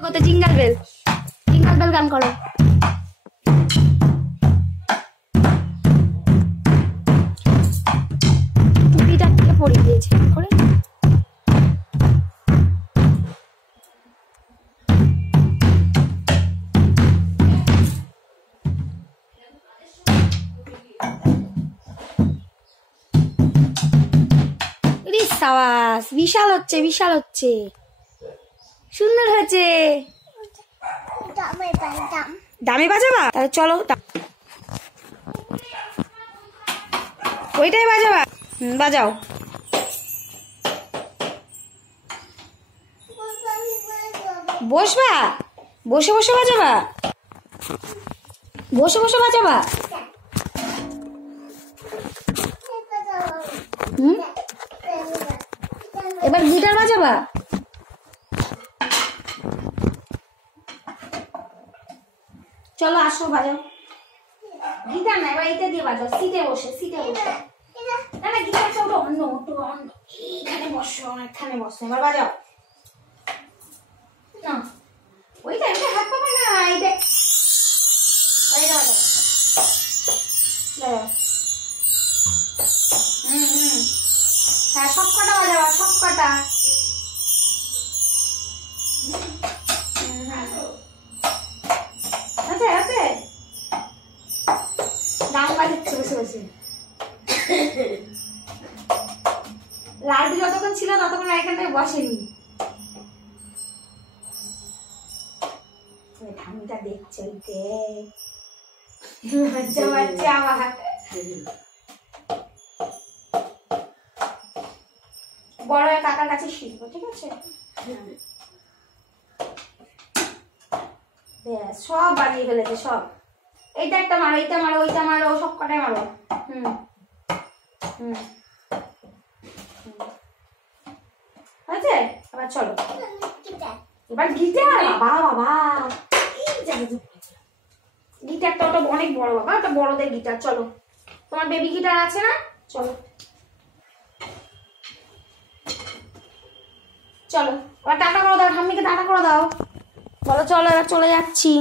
কত jingle bell গান করো। টুপিটা কে পরিয়ে দিয়েছে করে? সাবাস, বিশাল হচ্ছে বিশাল হচ্ছে, সুন্দর হয়েছে। দামে বাজাবা? তাহলে চলো ওইটাই বাজাবা। বাজাও। বসবা? বসে বসে বাজাবা? বসে বসে বাজাবা? এবার গিটার বাজাবা? চলো আসো বাজাও। গিটার না, এবার এটা দিয়ে বাজাও, সিটে বসে। না না, গিটারটা ওটা অন্য এইখানে বসো, এখানে বসো, এবার বাজাও। না ওইটা এটা হাত পাবে না, এইটা বাজাও। হ্যাঁ, সব কটা বাজাবা, সব কটা। আছে গান বাজাচ্ছে বসে বসে। লাড্ডু যতক্ষণ ছিল ততক্ষণ এখানটায় বসেনি। ঠামিটা দেখছে, আমার বড় কাকার কাছে শিখবো, ঠিক আছে? সব বানিয়ে ফেলেছে, সব। এইটা একটা মারো, এইটা মারো, ওইটা মারো, সব কটাই মারো। হয়েছে? এবার চলো, এবার গিটার। বাবা গিটারটা ওটা অনেক বড় বাবা, ওটা বড়দের গিটার। চলো, তোমার বেবি গিটার আছে না? চলো চলো, এবার টাটা করে দাও, ঠাম্মিকে টাটা করে দাও, বলো চলো এবার চলে যাচ্ছি।